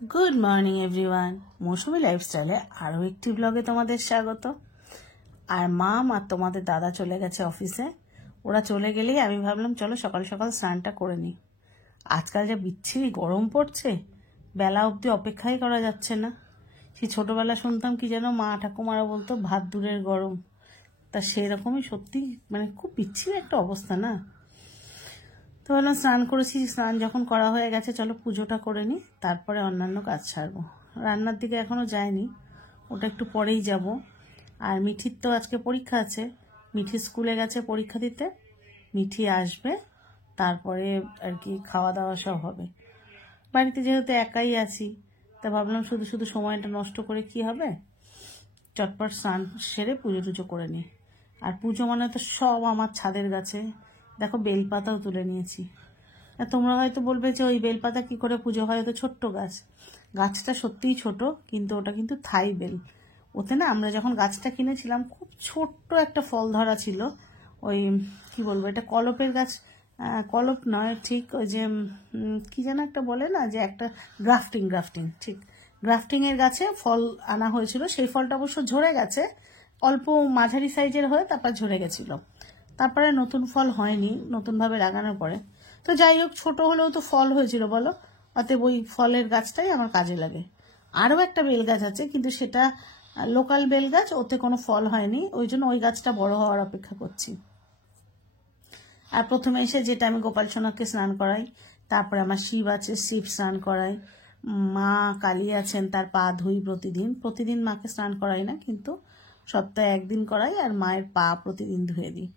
Good morning everyone मौसुमी लाइफस्टाइले आरो एकटी ब्लगे तुम्हादेर स्वागत। और माम और तुम्हादेर दादा चले गेছে অফিসে। ওরা চলে গেলেই আমি ভাবলাম চলো সকাল সকাল স্নানটা করে নিই। আজকাল যা বিচ্ছিরি গরম পড়ছে, বেলা অবধি অপেক্ষাই করা যাচ্ছে না। সেই ছোটবেলা শুনতাম কি যেন মা ঠাকুমারা বলতো ভাত দূরের গরম, তা সেই রকমই সত্যি মানে খুব বিচ্ছিরি একটা অবস্থা না। তো ভাবলাম স্নান করেছি, স্নান যখন করা হয়ে গেছে চলো পুজোটা করে নিই, তারপরে অন্যান্য কাজ ছাড়বো। রান্নার দিকে এখনও যায়নি, ওটা একটু পরেই যাব। আর মিঠির তো আজকে পরীক্ষা আছে, মিঠি স্কুলে গেছে পরীক্ষা দিতে, মিঠি আসবে তারপরে আর কি খাওয়া দাওয়া সব হবে। বাড়িতে যেহেতু একাই আছি তা ভাবলাম শুধু শুধু সময়টা নষ্ট করে কি হবে, চটপট স্নান সেরে পুজো টুজো করে নিই। আর পুজো মানে তো সব আমার ছাদের গাছে, দেখো বেলপাতাও তুলে নিয়েছি। তোমরা হয়তো বলবে যে ওই বেলপাতা কি করে পুজো হয়, তো ছোট্ট গাছ। গাছটা সত্যিই ছোট, কিন্তু ওটা কিন্তু থাই বেল। ওতে না আমরা যখন গাছটা কিনেছিলাম খুব ছোট্ট একটা ফল ধরা ছিল। ওই কি বলবো, এটা কলপের গাছ, কলপ নয় ঠিক, ওই যে কি যেন একটা বলে না যে একটা গ্রাফটিং, ঠিক গ্রাফটিংয়ের গাছে ফল আনা হয়েছিল। সেই ফলটা অবশ্য ঝরে গেছে, অল্প মাঝারি সাইজের হয়ে তারপর ঝরে গেছিল। তারপরে নতুন ফল হয়নি নতুনভাবে লাগানোর পরে। তো যাই হোক, ছোট হলেও তো ফল হয়েছিল বলো, অতএব ওই ফলের গাছটাই আমার কাজে লাগে। আরও একটা বেল গাছ আছে, কিন্তু সেটা লোকাল বেল গাছ, ওতে কোনো ফল হয়নি, ওই জন্য ওই গাছটা বড় হওয়ার অপেক্ষা করছি। আর প্রথমে এসে যেটা আমি গোপাল সোনাকে স্নান করাই, তারপরে আমার শিব আছে, শিব স্নান করাই, মা কালী আছেন তার পা ধুই প্রতিদিন মাকে স্নান করাই না, কিন্তু সপ্তাহে একদিন করাই, আর মায়ের পা প্রতিদিন ধুয়ে দিই।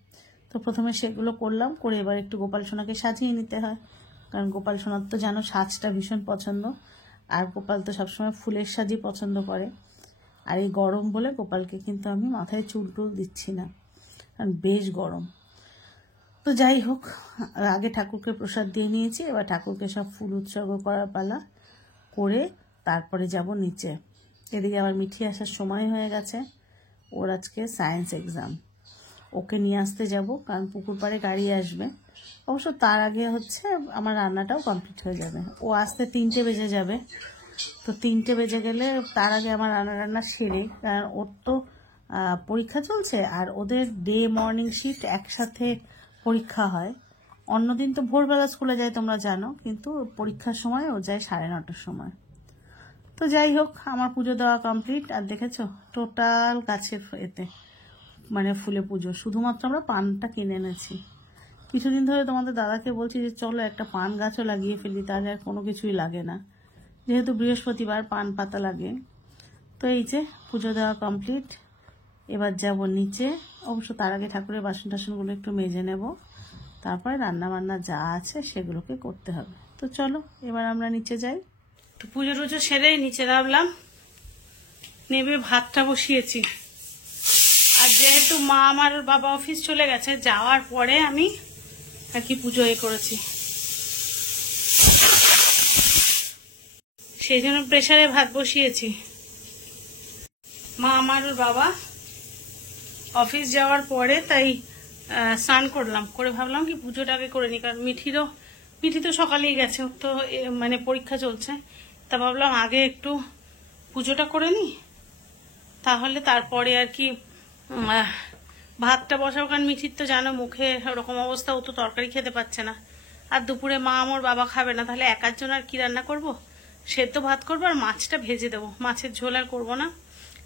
তো প্রথমে সেগুলো করলাম, করে এবার একটু গোপাল সোনাকে সাজিয়ে নিতে হয়, কারণ গোপাল সোনার তো জানো সাজটা ভীষণ পছন্দ, আর গোপাল তো সবসময় ফুলের সাজই পছন্দ করে। আর এই গরম বলে গোপালকে কিন্তু আমি মাথায় চুল টুল দিচ্ছি না, কারণ বেশ গরম। তো যাই হোক, আগে ঠাকুরকে প্রসাদ দিয়ে নিয়েছি, এবার ঠাকুরকে সব ফুল উৎসর্গ করার পালা, করে তারপরে যাব নিচে। এদিকে আবার মিঠি আসার সময় হয়ে গেছে, ওর আজকে সায়েন্স এক্সাম, ওকে নিয়ে আসতে যাব, কারণ পুকুর পাড়ে গাড়ি আসবে। অবশ্য তার আগে হচ্ছে আমার রান্নাটাও কমপ্লিট হয়ে যাবে, ও আসতে 3টে বেজে যাবে। তো 3টে বেজে গেলে তার আগে আমার রান্না সেরে, কারণ ওর তো পরীক্ষা চলছে, আর ওদের ডে মর্নিং শিফট একসাথে পরীক্ষা হয়। অন্যদিন তো ভোরবেলা স্কুলে যায় তোমরা জানো, কিন্তু পরীক্ষার সময় ও যায় 9:30টার সময়। তো যাই হোক, আমার পুজো দেওয়া কমপ্লিট। আর দেখেছো টোটাল গাছের এতে মানে ফুলে পুজো, শুধুমাত্র আমরা পানটা কিনে এনেছি। কিছুদিন ধরে তোমাদের দাদাকে বলছি যে চলো একটা পান গাছও লাগিয়ে ফেলি, তাহলে আর কোনো কিছুই লাগে না, যেহেতু বৃহস্পতিবার পান পাতা লাগে। তো এই যে পুজো দেওয়া কমপ্লিট, এবার যাব নিচে। অবশ্য তার আগে ঠাকুরের বাসন টাসনগুলো একটু মেজে নেব, তারপরে রান্না বান্না যা আছে সেগুলোকে করতে হবে। তো চলো এবার আমরা নিচে যাই। তো পুজো টুজো সেরেই নিচে নামলাম, নেমে ভাতটা বসিয়েছি। আর যেহেতু মা আমার বাবা অফিস চলে গেছে, যাওয়ার পরে আমি আর কি পুজো করেছি, সেই জন্য প্রেসারে ভাত বসিয়েছি। মা আমার বাবা অফিস যাওয়ার পরে তাই স্নান করলাম, করে ভাবলাম কি পুজোটাকে করে নি, কারণ মিঠি তো সকালেই গেছে, তো মানে পরীক্ষা চলছে, তা ভাবলাম আগে একটু পুজোটা করে নি, তাহলে তারপরে আর কি ভাতটা বসাবো। কারণ মিঠির তো জানো মুখে ওরকম অবস্থা, ও তো তরকারি খেতে পাচ্ছে না। আর দুপুরে মা আমার বাবা খাবে না, তাহলে একার জন্য আর কি রান্না করব, সেদ্ধ ভাত করবো আর মাছটা ভেজে দেবো, মাছের ঝোল আর করবো না,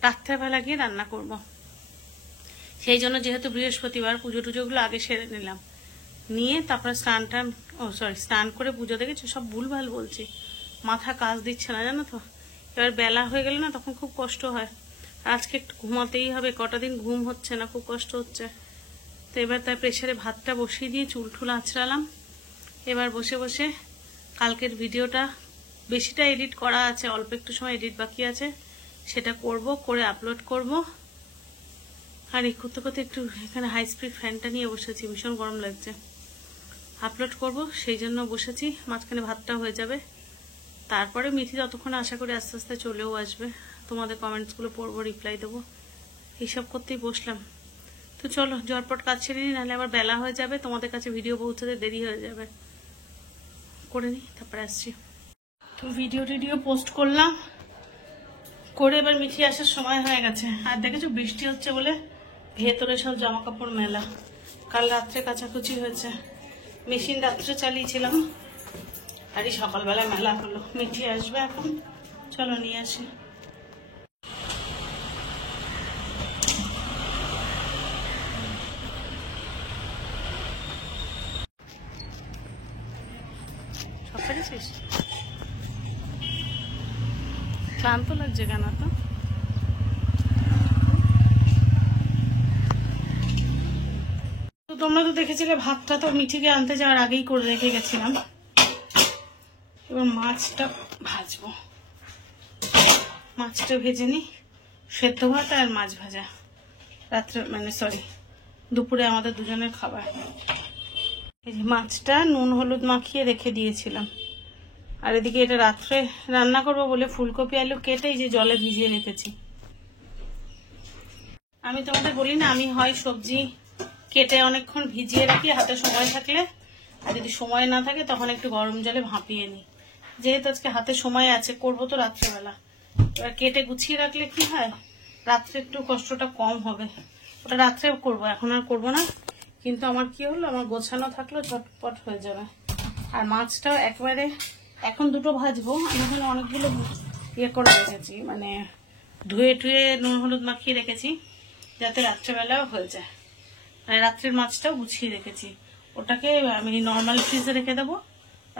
রাত্রেবেলা গিয়ে রান্না করব। সেই জন্য যেহেতু বৃহস্পতিবার পুজো টুজোগুলো আগে সেরে নিলাম, নিয়ে তারপরে স্নান করে পুজো দেখেছি, সব ভুলভাল বলছি, মাথা কাজ দিচ্ছে না জানো তো। এবার বেলা হয়ে গেলে না তখন খুব কষ্ট হয়, আজকে একটু ঘুমাতেই হবে, কটা দিন ঘুম হচ্ছে না, খুব কষ্ট হচ্ছে। তো এবার তার প্রেসারে ভাতটা বসিয়ে দিয়ে চুল টুল আঁচড়ালাম। এবার বসে বসে কালকের ভিডিওটা বেশিটা এডিট করা আছে, অল্প একটু সময় এডিট বাকি আছে, সেটা করব, করে আপলোড করব। আর এই করতে করতে একটু এখানে হাই স্পিড ফ্যানটা নিয়ে বসেছি, ভীষণ গরম লাগছে, আপলোড করব সেই জন্য বসেছি। মাঝখানে ভাতটা হয়ে যাবে, তারপরে মিঠি ততক্ষণ আশা করি আস্তে আস্তে চলেও আসবে, তোমাদের কমেন্টসগুলো পড়বো, রিপ্লাই দেবো, এইসব করতেই বসলাম। তো চলো ঝটপট কাজ ছেড়ে নিই, নাহলে আবার বেলা হয়ে যাবে, তোমাদের কাছে ভিডিও পৌঁছাতে দেরি হয়ে যাবে। করে নিই তারপরে আসছি। তো ভিডিও পোস্ট করলাম, করে এবার মিঠি আসার সময় হয়ে গেছে। আর দেখেছো বৃষ্টি হচ্ছে বলে ভেতরে সব জামা কাপড় মেলা। কাল রাত্রে কাচাকুচি হয়েছে, মেশিন রাত্রে চালিয়েছিলাম, আর এই সকালবেলা মেলা হলো। মিঠি আসবে এখন, চলো নিয়ে আসি। সব পেরেছিস? ক্লান্ত লাগছে কেন তো? তোমরা তো দেখেছিলে ভাতটা তো মিঠিকে আনতে যাওয়ার আগেই করে রেখে গেছিলাম। এবার মাছটা ভাজবো, মাছটা ভেজে নি। সেদ্ধ ভাত আর মাছ ভাজা রাত্রে, মানে সরি দুপুরে আমাদের দুজনের খাবার। এই যে মাছটা নুন হলুদ মাখিয়ে রেখে দিয়েছিলাম, আর এদিকে এটা রাত্রে রান্না করবো বলে ফুলকপি আলু কেটে এই যে জলে ভিজিয়ে রেখেছি। আমি তোমাদের বলি না, আমি হয় সবজি কেটে অনেকক্ষণ ভিজিয়ে রাখি হাতে সময় থাকলে, আর যদি সময় না থাকে তখন একটু গরম জলে ভাপিয়ে নিই। যেহেতু আজকে হাতে সময় আছে, করবো তো রাত্রেবেলা, এবার কেটে গুছিয়ে রাখলে কি হয় রাত্রে একটু কষ্টটা কম হবে। ওটা রাত্রে করবো, এখন আর করবো না। কিন্তু আমার কি হলো, আমার গোছানো থাকলো ঝটপট হয়ে যাবে। আর মাছটাও একবারে এখন দুটো ভাজবো। আমি এখানে অনেকগুলো ইয়ে করে রেখেছি, মানে ধুয়ে টুয়ে নুন হলুদ মাখিয়ে রেখেছি যাতে রাত্রেবেলাও হয়ে যায়। আর রাত্রের মাছটাও গুছিয়ে রেখেছি, ওটাকে আমি নর্মাল ফ্রিজে রেখে দেবো,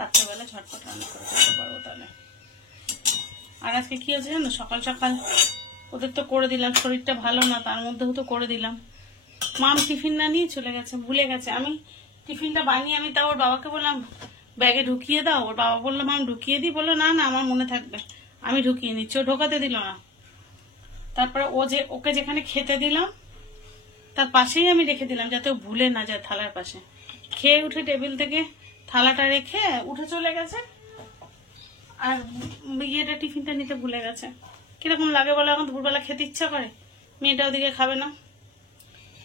রাত্রেবেলা ঝটপট রান্না করে খেতে পারবো তাহলে। আর আজকে কি হয়েছে জানো, সকাল সকাল ওদের তো করে দিলাম, শরীরটা ভালো না তার মধ্যেও তো করে দিলাম। মাম টিফিন না নিয়ে চলে গেছে, ভুলে গেছে। আমি টিফিনটা বানিয়ে আমি তাও ওর বাবাকে বললাম ব্যাগে ঢুকিয়ে দাও। ওর বাবা বললো মাম ঢুকিয়ে দিই, বললো না না আমার মনে থাকবে, আমি ঢুকিয়ে নিচ্ছি। ও ঢোকাতে দিল না। তারপরে ওকে যেখানে খেতে দিলাম তার পাশেই আমি রেখে দিলাম যাতে ও ভুলে না যায় থালার পাশে। খেয়ে উঠে টেবিল থেকে থালাটা রেখে উঠে চলে গেছে, আর ইয়েটা টিফিনটা নিতে ভুলে গেছে। কিরকম লাগে বলে, এখন দুপুরবেলা খেতে ইচ্ছা করে, মেয়েটা ওদিকে খাবে না।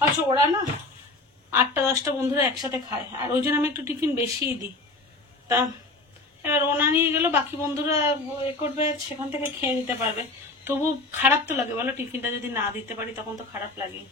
আচ্ছা ওরা না 8-10টা বন্ধুরা একসাথে খায়, আর ওই জন্য আমি একটু টিফিন বেশিই দিই। তা এবার ওনা নিয়ে গেল, বাকি বন্ধুরা এ করবে, সেখান থেকে খেয়ে নিতে পারবে। তবু খারাপ তো লাগে বলো, টিফিনটা যদি না দিতে পারি তখন তো খারাপ লাগে।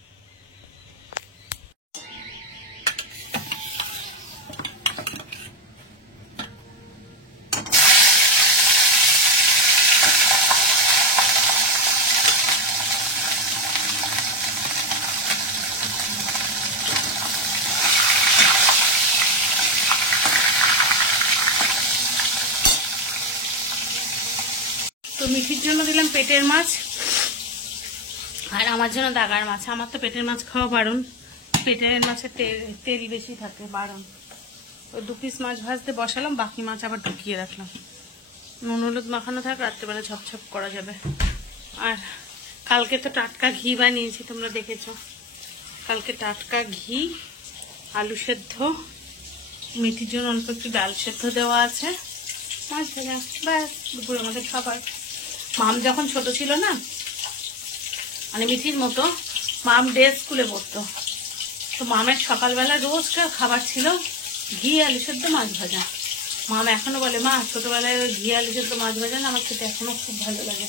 তো মিঠির জন্য দিলাম পেটের মাছ, আর আমার জন্য দাগার মাছ। আমার তো পেটের মাছ খাওয়া বারণ, পেটের মাছের তেল বেশি থাকে, বারণ। ওই 2 পিস মাছ ভাজতে বসালাম, বাকি মাছ আবার ঢুকিয়ে রাখলাম। নুন হলুদ মাখানো থাক, রাত্রেবেলা ঝপঝপ করা যাবে। আর কালকে তো টাটকা ঘি বানিয়েছি, তোমরা দেখেছো। কালকে টাটকা ঘি, আলু সেদ্ধ, মিঠির জন্য অল্প একটু ডাল সেদ্ধ দেওয়া আছে, মাছ ভাজা, ব্যাস দুপুরে আমাদের খাবার। মাম যখন ছোট ছিল না, মানে মিঠির মতো, মাম ডে স্কুলে পড়তো, তো মামের সকালবেলা রোজ খাবার ছিল ঘি আলু সেদ্ধ মাছ ভাজা। মাম এখনো বলে মা ছোটবেলায় ওই ঘি আলু সেদ্ধ মাছ ভাজা না আমার খেতে এখনো খুব ভালো লাগে।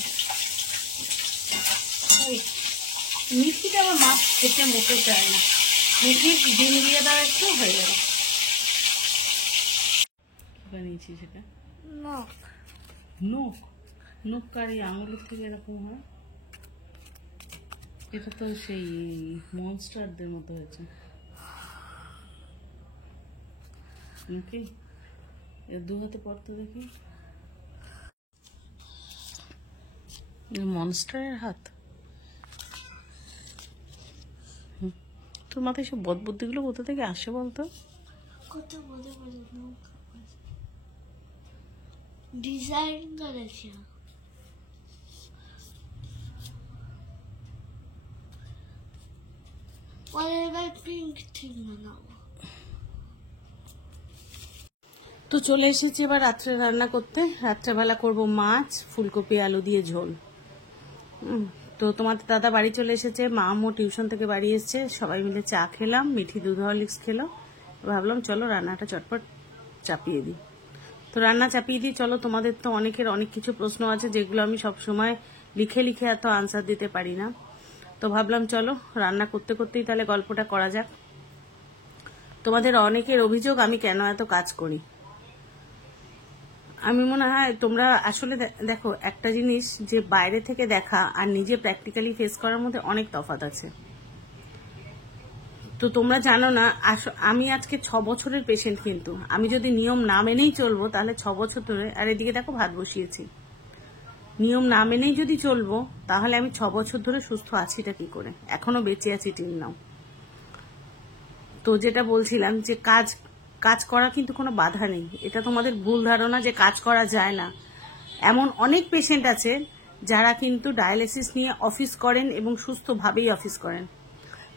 মিঠিটা আমার মাছ খেতে মোটেও চায় না, মিঠি ডিম দিয়ে দেওয়া একটু হয়ে যাবে। বানিয়েছি সেটা নখ, নখ নখ কারি আঙুলের থেকে এরকম হয়। এটা তো সেই মনস্টারদের মতো হয়েছে নাকি? এর 2 হাতে পড়তে দেখি, মনস্টারের হাত। তোর মাথায় সব বদবুদ্ধিগুলো কোথা থেকে আসে বলতো? কত বড় বড় ডিজাইন করেছে। এবার পিঙ্ক থিম বানাবো। তো চলে এসেছি এবার রাত্রে রান্না করতে। রাত্রেবেলা করব মাছ, ফুলকপি আলু দিয়ে ঝোল। তো তোমাদের দাদা বাড়ি চলে এসেছে, মামও টিউশন থেকে বাড়ি এসেছে, সবাই মিলে চা খেলাম, মিঠি দুধ হরলিক্স খেলো। ভাবলাম চলো রান্নাটা চটপট চাপিয়ে দিই। তো রান্না চাপিয়ে দিই, চলো। তোমাদের তো অনেকের অনেক কিছু প্রশ্ন আছে যেগুলো আমি সব সময় লিখে লিখে এত আনসার দিতে পারি না। তো ভাবলাম চলো রান্না করতে করতেই তাহলে গল্পটা করা যাক। তোমাদের অনেকের অভিযোগ আমি কেন এত কাজ করি। আমি মনে হয় তোমরা আসলে দেখো, একটা জিনিস যে বাইরে থেকে দেখা আর নিজে প্র্যাকটিক্যালি ফেস করার মধ্যে অনেক তফাৎ আছে। তো তোমরা জানো না, আমি আজকে 6 বছরের পেশেন্ট, কিন্তু আমি যদি নিয়ম না মেনেই চলবো তাহলে 6 বছর ধরে, আর এদিকে দেখো ভাত বসিয়েছি, নিয়ম না মেনেই যদি চলবো তাহলে আমি 6 বছর ধরে সুস্থ আছিটা কি করে, এখনো বেঁচে আছি টিল নাও। তো যেটা বলছিলাম যে কাজ করা কিন্তু কোনো বাধা নেই। এটা তোমাদের ভুল ধারণা যে কাজ করা যায় না। এমন অনেক পেশেন্ট আছে যারা কিন্তু ডায়ালিসিস নিয়ে অফিস করেন এবং সুস্থভাবেই অফিস করেন।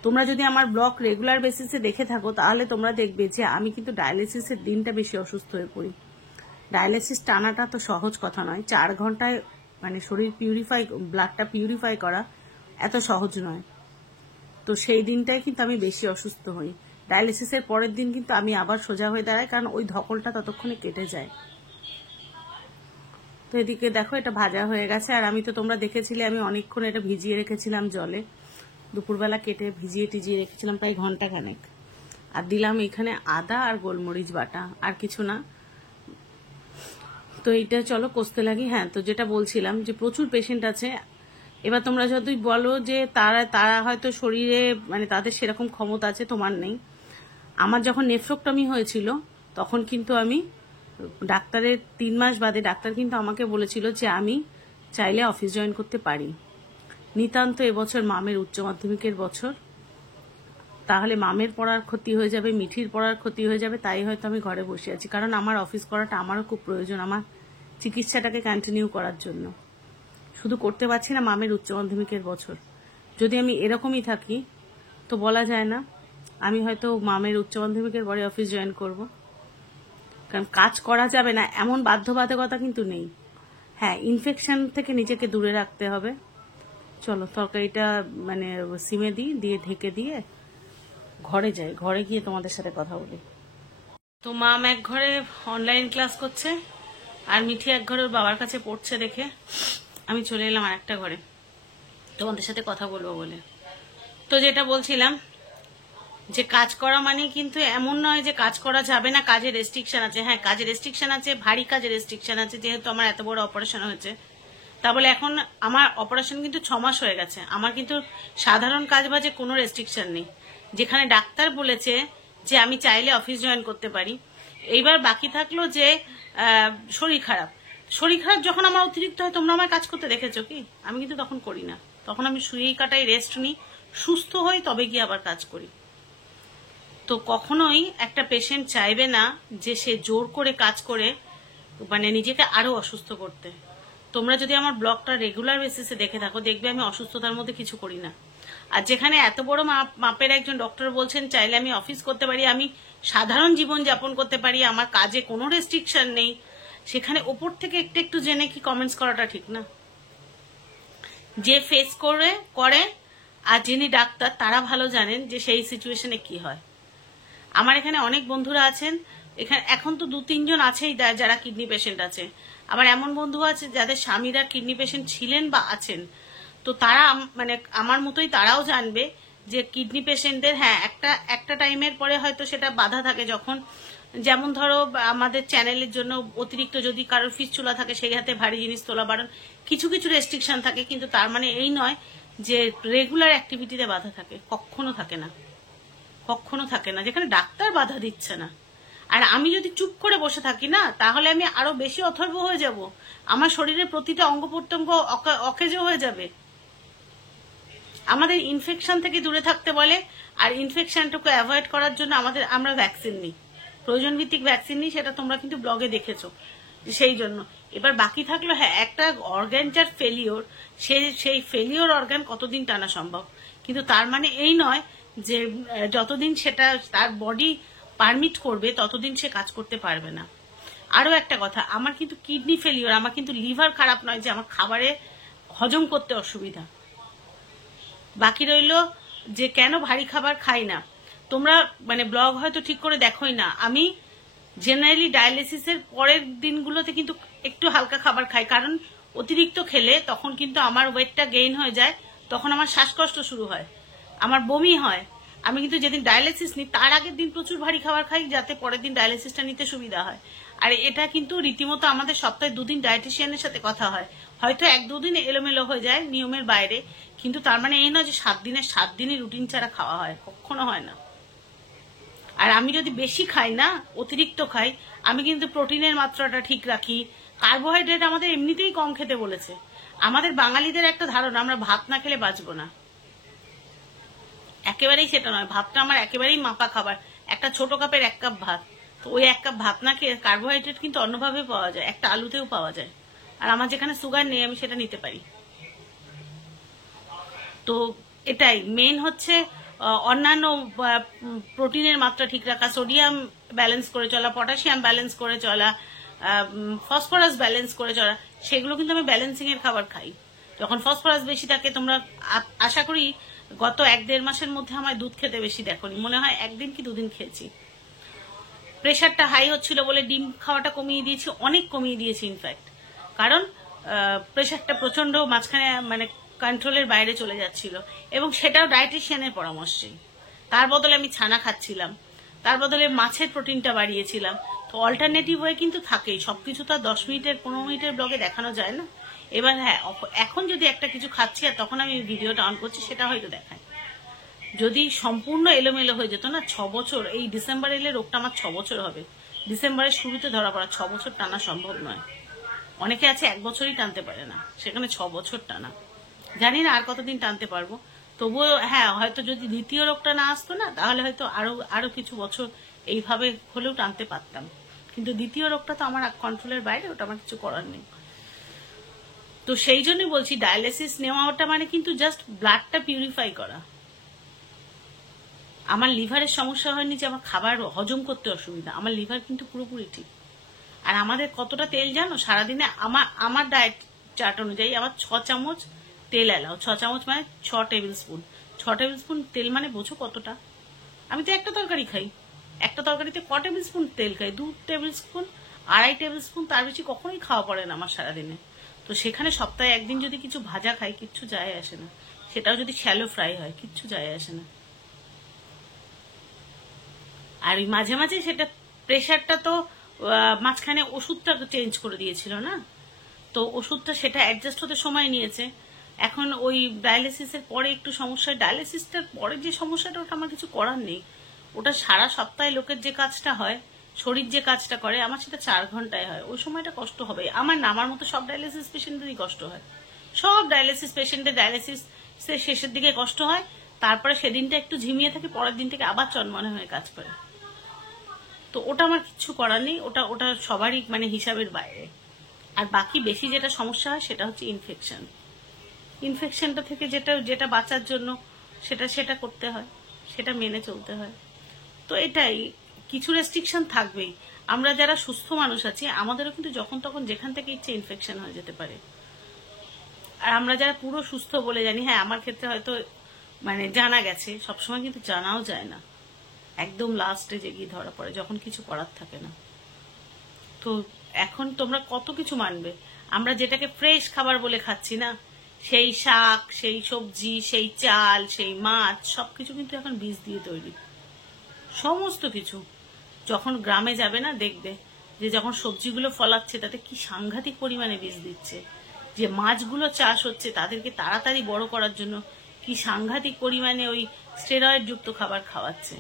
তোমরা যদি আমার ব্লগ রেগুলার বেসিসে দেখে থাকো তাহলে তোমরা দেখবে যে আমি কিন্তু ডায়ালিসিসের দিনটা বেশি অসুস্থ হয়ে পড়ি। ডায়ালিসিস টানাটা তো সহজ কথা নয়, 4 ঘন্টায় মানে শরীর ব্লাডটা পিউরিফাই করা এত সহজ নয়। তো সেই দিনটাই কিন্তু আমি বেশি অসুস্থ হই। ডায়ালিসিসের পরের দিন কিন্তু আমি আবার সোজা হয়ে দাঁড়াই, কারণ ওই ধকলটা ততক্ষণে কেটে যায়। তো এদিকে দেখো এটা ভাজা হয়ে গেছে, আর আমি তো তোমরা দেখেছিলে আমি অনেকক্ষণ এটা ভিজিয়ে রেখেছিলাম জলে, দুপুরবেলা কেটে ভিজিয়ে টিজিয়ে রেখেছিলাম প্রায় ঘন্টাখানেক। আর দিলাম এখানে আদা আর গোলমরিচ বাটা, আর কিছু না। তো এইটা চলো কষতে লাগি। হ্যাঁ, তো যেটা বলছিলাম যে প্রচুর পেশেন্ট আছে। এবার তোমরা যদি বলো যে তারা হয়তো শরীরে মানে তাদের সেরকম ক্ষমতা আছে, তোমার নেই। আমার যখন নেফ্রোক্টমি হয়েছিল তখন কিন্তু আমি ডাক্তারের 3 মাস বাদে ডাক্তার কিন্তু আমাকে বলেছিল যে আমি চাইলে অফিস জয়েন করতে পারি। নিতান্ত এবছর মামের উচ্চ মাধ্যমিকের বছর, তাহলে মামের পড়ার ক্ষতি হয়ে যাবে, মিঠির পড়ার ক্ষতি হয়ে যাবে, তাই হয়তো আমি ঘরে বসে আছি। কারণ আমার অফিস করাটা আমারও খুব প্রয়োজন, আমার চিকিৎসাটাকে কন্টিনিউ করার জন্য। শুধু করতে পারছি না মামের উচ্চ মাধ্যমিকের বছর। যদি আমি এরকমই থাকি তো বলা যায় না, আমি হয়তো মামের উচ্চ মাধ্যমিকের পরে অফিস জয়েন করব। কারণ কাজ করা যাবে না এমন বাধ্যবাধকতা কিন্তু নেই। হ্যাঁ, ইনফেকশন থেকে নিজেকে দূরে রাখতে হবে। চলো তরকারিটা মানে সিমে দিয়ে ঢেকে দিয়ে ঘরে যাই, ঘরে গিয়ে তোমাদের সাথে কথা বলি। তো মাম এক ঘরে অনলাইন ক্লাস করছে আর মিঠি এক ঘরে ওর বাবার কাছে পড়ছে দেখে আমি চলে এলাম আর একটা ঘরে তোমাদের সাথে কথা বলবো বলে। তো যেটা বলছিলাম যে কাজ করা মানে কিন্তু এমন নয় যে কাজ করা যাবে না, কাজের রেস্ট্রিকশন আছে। হ্যাঁ, কাজের রেস্ট্রিকশন আছে, ভারী কাজের রেস্ট্রিকশন আছে। যেহেতু আমার এত বড় অপারেশন হয়েছে, তা বলে এখন আমার অপারেশন কিন্তু 6 মাস হয়ে গেছে, আমার কিন্তু সাধারণ কাজ বাজে কোনো রেস্ট্রিকশন নেই। যেখানে ডাক্তার বলেছে যে আমি চাইলে অফিস জয়েন করতে পারি। এইবার বাকি থাকলো যে শরীর খারাপ যখন আমার অতিরিক্ত হয়, তোমরা আমার কাজ করতে দেখেছো কি? আমি কিন্তু তখন করি না, তখন আমি শুয়েই কাটাই, রেস্ট নিই, সুস্থ হই, তবে গিয়ে আবার কাজ করি। তো কখনোই একটা পেশেন্ট চাইবে না যে সে জোর করে কাজ করে মানে নিজেকে আরো অসুস্থ করতে। তোমরা যদি আমার ব্লগটা রেগুলার বেসিসে দেখে থাকো দেখবে আমি অসুস্থতার মধ্যে কিছু করি না। আর যেখানে এত বড় মাপের একজন ডক্টর বলছেন চাইলে আমি অফিস করতে পারি, আমি সাধারণ জীবন যাপন করতে পারি, আমার কাজে কোনো রেস্ট্রিকশন নেই, সেখানে ওপর থেকে একটু একটু জেনে কি কমেন্টস করাটা ঠিক না? যে ফেস করে আর যিনি ডাক্তার তারা ভালো জানেন যে সেই সিচুয়েশনে কি হয়। আমার এখানে অনেক বন্ধুরা আছেন, এখানে এখন তো 2-3 জন আছেই যারা কিডনি পেশেন্ট আছে। আবার এমন বন্ধু আছে যাদের স্বামীরা কিডনি পেশেন্ট ছিলেন বা আছেন। তো তারা মানে আমার মতোই তারাও জানবে যে কিডনি পেশেন্টদের হ্যাঁ একটা টাইমের পরে হয়তো সেটা বাধা থাকে, যখন যেমন ধরো আমাদের চ্যানেলের জন্য অতিরিক্ত যদি কারোর ফিস্টুলা থাকে সেই হাতে ভারী জিনিস তোলা বারণ, কিছু কিছু রেস্ট্রিকশন থাকে, কিন্তু তার মানে এই নয় যে রেগুলার অ্যাক্টিভিটিতে বাধা থাকে। কখনো থাকে না, যেখানে ডাক্তার বাধা দিচ্ছে না। আর আমি যদি চুপ করে বসে থাকি না, তাহলে আমি আরো বেশি অথর্ব হয়ে যাব, আমার শরীরের প্রতিটা অঙ্গ প্রত্যঙ্গ অকেজ হয়ে যাবে। আমাদের ইনফেকশন থেকে দূরে থাকতে বলে, আর ইনফেকশনটাকে অ্যাভয়েড করার জন্য আমরা ভ্যাকসিন নিই, প্রয়োজন ভিত্তিক ভ্যাকসিন নিই, সেটা তোমরা কিন্তু ব্লগে দেখেছো। সেই জন্য এবার বাকি থাকলো হ্যাঁ একটা অর্গান যার ফেলিওর, সেই ফেলিওর অর্গান কতদিন টানা সম্ভব। কিন্তু তার মানে এই নয় যে যতদিন সেটা তার বডি পারমিট করবে ততদিন সে কাজ করতে পারবে না। আরো একটা কথা, আমার কিন্তু কিডনি ফেলিওর, আমার কিন্তু লিভার খারাপ নয় যে আমার খাবারে হজম করতে অসুবিধা। বাকি রইল যে কেন ভারী খাবার খাই না। তোমরা মানে ব্লগ হয়তো ঠিক করে দেখোই না, আমি জেনারেলি ডায়ালিসিসের পরের দিনগুলোতে কিন্তু একটু হালকা খাবার খাই, কারণ অতিরিক্ত খেলে তখন কিন্তু আমার ওয়েটটা গেইন হয়ে যায়, তখন আমার শ্বাসকষ্ট শুরু হয়, আমার বমি হয়। আমি কিন্তু যেদিন ডায়ালিসিস নিই তার আগের দিন প্রচুর ভারী খাবার খাই, যাতে পরের দিন ডায়ালিসিসটা নিতে সুবিধা হয়। আর এটা কিন্তু রীতিমতো আমাদের সপ্তাহে 2 দিন ডায়েটিশিয়ানের সাথে কথা হয়, হয়তো 1-2 দিন এলোমেলো হয়ে যায় নিয়মের বাইরে, কিন্তু তার মানে এই নয় যে 7 দিনের 7 দিনই রুটিন ছাড়া খাওয়া হয়, কখনো হয় না। আর আমি যদি বেশি খাই না, অতিরিক্ত খাই, আমি কিন্তু প্রোটিনের মাত্রাটা ঠিক রাখি। কার্বোহাইড্রেট আমাদের এমনিতেই কম খেতে বলেছে। আমাদের বাঙালিদের একটা ধারণা আমরা ভাত না খেলে বাঁচবো না, একেবারেই সেটা নয়। ভাতটা আমার একেবারেই মাপা খাবার, একটা ছোট কাপের 1 কাপ ভাত, তো ওই 1 কাপ ভাত না খেয়ে কার্বোহাইড্রেট কিন্তু অন্যভাবে পাওয়া যায়, একটা আলুতেও পাওয়া যায়। আর আমার যেখানে সুগার নেই আমি সেটা নিতে পারি। তো এটাই মেন হচ্ছে, অন্যান্য প্রোটিনের মাত্রা ঠিক রাখা, সোডিয়াম ব্যালেন্স করে চলা, পটাশিয়াম ব্যালেন্স করে চলা, ফসফরাস ব্যালেন্স করে চলা, সেগুলো কিন্তু আমি ব্যালেন্সিং এর খাবার খাই। যখন ফসফরাস বেশি থাকে, তোমরা আশা করি গত 1-1.5 মাসের মধ্যে আমার দুধ খেতে বেশি দেখোনি, মনে হয় 1 দিন কি 2 দিন খেয়েছি। প্রেশারটা হাই হচ্ছিল বলে ডিম খাওয়াটা কমিয়ে দিয়েছি, অনেক কমিয়ে দিয়েছি ইনফ্যাক্ট, কারণ প্রেশারটা প্রচন্ড মাঝখানে মানে কন্ট্রোলের বাইরে চলে যাচ্ছিল, এবং সেটাও ডায়েটিশিয়ানের পরামর্শে। তার বদলে আমি ছানা খাচ্ছিলাম, তার বদলে মাছের প্রোটিনটা বাড়িয়েছিলাম। তো অল্টারনেটিভ ওয়ে কিন্তু থাকেই, সবকিছু তো 10 মিনিটের 15 মিনিটের ব্লগে দেখানো যায় না। এবার হ্যাঁ, এখন যদি একটা কিছু খাচ্ছি আর তখন আমি ভিডিওটা অন করছি, সেটা হয়তো দেখায়। যদি সম্পূর্ণ এলোমেলো হয়ে যেত না, 6 বছর, এই ডিসেম্বর এলে রোগটা আমার 6 বছর হবে, ডিসেম্বরের শুরুতে ধরা পড়া, 6 বছর টানা সম্ভব নয়। অনেকে আছে 1 বছরই টানতে পারে না, সেখানে 6 বছর টানা। জানি না আর কতদিন টানতে পারবো, তবুও হ্যাঁ, হয়তো যদি দ্বিতীয় রোগটা না আসতো না, তাহলে হয়তো আরো কিছু বছর এইভাবে হলেও টানতে পারতাম। কিন্তু দ্বিতীয় রোগটা তো আমার কন্ট্রোলের বাইরে, ওটা আমার কিছু করার নেই। তো সেই জন্যই বলছি, ডায়ালিসিস নেওয়াটা মানে কিন্তু জাস্ট ব্লাডটা পিউরিফাই করা। আমার লিভারের সমস্যা হয়নি যে আমার খাবার হজম করতে অসুবিধা, আমার লিভার কিন্তু পুরোপুরি ঠিক। আর আমাদের কতটা তেল জানো সারাদিনে? আমার ডায়েট চার্ট অনুযায়ী আমার 6 চামচ তেল এলাও। 6 চামচ মানে 6 টেবিল স্পুন। 6 টেবিল স্পুন তেল মানে বোঝো কতটা? আমি তো একটা তরকারি খাই, একটা তরকারিতে ক টেবিল স্পুন তেল খাই? 2 টেবিল স্পুন, 2.5 টেবিল স্পুন, তার বেশি কখনোই খাওয়া পড়ে না আমার সারাদিনে। তো সেখানে সপ্তাহে 1 দিন যদি কিছু ভাজা খাই, কিচ্ছু যায় আসে না, সেটাও যদি শ্যালো ফ্রাই হয়, কিচ্ছু যায় আসে না। আর মাঝে মাঝে সেটা প্রেশারটা তো মাঝখানে ওষুধটা চেঞ্জ করে দিয়েছিল না, তো ওষুধটা সেটা অ্যাডজাস্ট হতে সময় নিয়েছে। এখন ওই ডায়ালিসিসের পরে একটু সমস্যা, ডায়ালিসিসটার পরে যে সমস্যাটা, ওটা আমার কিছু করার নেই। ওটা সারা সপ্তাহে লোকের যে কাজটা হয়, শরীর যে কাজটা করে, আমার সেটা 4 ঘন্টায় হয়। ওই সময়টা কষ্ট হবে আমার না, আমার মতো সব ডায়ালিসিস পেশেন্টেরই কষ্ট হয়। সব ডায়ালিসিস পেশেন্টের ডায়ালিসিস শেষের দিকে কষ্ট হয়, তারপরে সেদিনটা একটু ঝিমিয়ে থাকে, পরের দিন থেকে আবার চনমনে হয়ে কাজ করে। তো ওটা আমার কিছু করার নেই, ওটা ওটা সবারই মানে হিসাবের বাইরে। আর বাকি বেশি যেটা সমস্যা হয় সেটা হচ্ছে ইনফেকশন। ইনফেকশনটা থেকে যেটা বাঁচার জন্য সেটা করতে হয়, সেটা মেনে চলতে হয়। তো এটাই, কিছু রেস্ট্রিকশন থাকবেই। আমরা যারা সুস্থ মানুষ আছি, আমাদেরও কিন্তু যখন তখন যেখান থেকে ইচ্ছে ইনফেকশন হয়ে যেতে পারে। আর আমরা যারা পুরো সুস্থ বলে জানি, হ্যাঁ আমার ক্ষেত্রে হয়তো মানে জানা গেছে, সবসময় কিন্তু জানাও যায় না, একদম লাস্টে যে গিয়ে ধরা পড়ে, যখন কিছু করার থাকে না। তো এখন তোমরা কত কিছু মানবে, আমরা যেটাকে ফ্রেশ খাবার বলে খাচ্ছি না, সেই শাক, সেই সবজি, সেই চাল, সেই মাছ, সবকিছু কিন্তু এখন বীজ দিয়ে তৈরি, সমস্ত কিছু। যখন গ্রামে যাবে না, দেখবে যে যখন সবজিগুলো ফলাচ্ছে তাতে কি সাংঘাতিক পরিমাণে বীজ দিচ্ছে, যে মাছগুলো চাষ হচ্ছে তাদেরকে তাড়াতাড়ি বড় করার জন্য কি সাংঘাতিক পরিমাণে ওই স্টেরয়েড যুক্ত খাবার খাওয়াচ্ছে,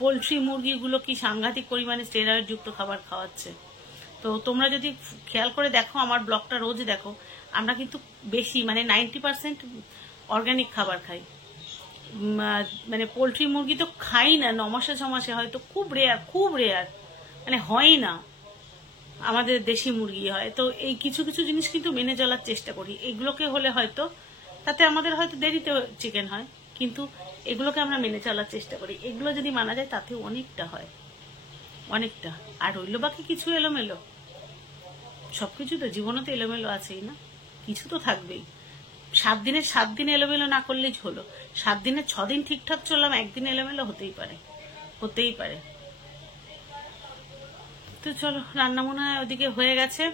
পোলট্রি মুরগিগুলো কি সাংঘাতিক পরিমাণে স্টেরয়েড যুক্ত খাবার খাওয়াচ্ছে। তো তোমরা যদি খেয়াল করে দেখো, আমার ব্লগটা রোজ দেখো, আমরা কিন্তু বেশি মানে 90% অর্গানিক খাবার খাই। মানে পোলট্রি মুরগি তো খাই না, 9 মাসে 6 মাসে হয়তো, খুব রেয়ার, মানে হয় না, আমাদের দেশি মুরগি হয়। তো এই কিছু কিছু জিনিস কিন্তু মেনে চলার চেষ্টা করি। এগুলোকে হলে হয়তো তাতে আমাদের হয়তো দেরিতে চিকেন হয়, কিন্তু এগুলোকে আমরা মেনে চলার চেষ্টা করি। এগুলো যদি মানা যায় তাতে অনেকটা হয়, অনেকটা। আর রইল বাকি কিছু এলোমেলো, সবকিছু তো জীবনে তো এলোমেলো আছেই না, কিছু তো থাকবেই। 7 দিনের 7 দিন এলোমেলো না করলেই হলো, 7 দিনের 6 দিন ঠিকঠাক চললাম, 1 দিন এলোমেলো হতেই পারে। তো চলো, রান্না মনে হয় ওদিকে হয়ে গেছে,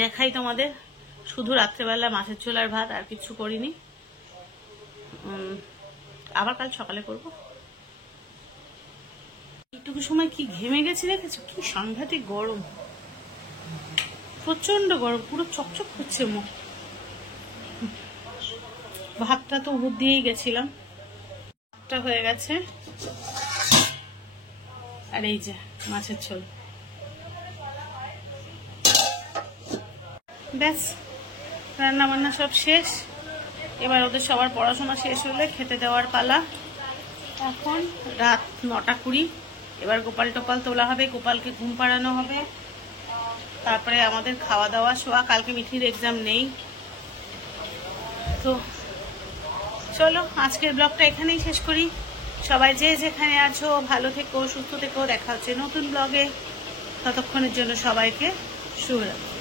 দেখাই তোমাদের। শুধু রাত্রেবেলা মাছের ঝোল আর ভাত, আর কিছু করিনি। আবার কাল সকালে করব। এইটুকু সময় কি ঘেমে গেছি দেখেছো? কি সাংঘাতিক গরম, প্রচন্ড গরম, পুরো চকচক করছে মুখ। ভাতটা তো উপর দিয়েই গেছিলাম, ভাতটা হয়ে গেছে। আর এই যে মাছের ঝোল, ব্যাস রান্না বান্না সব শেষ। এবার ওদের সবার পড়াশোনা শেষ হলে খেতে দেওয়ার পালা। এখন রাত 9:20। এবার গোপাল টোপাল তোলা হবে, গোপালকে ঘুম পাড়ানো হবে, তারপরে আমাদের খাওয়া দাওয়া শোয়া। কালকে মিঠির এক্সাম নেই। তো চলো আজকের ব্লগটা এখানেই শেষ করি। সবাই যে যেখানে আছো ভালো থেকো, সুস্থ থেকো। দেখা হচ্ছে নতুন ব্লগে। ততক্ষণের জন্য সবাইকে শুভরাত্রি।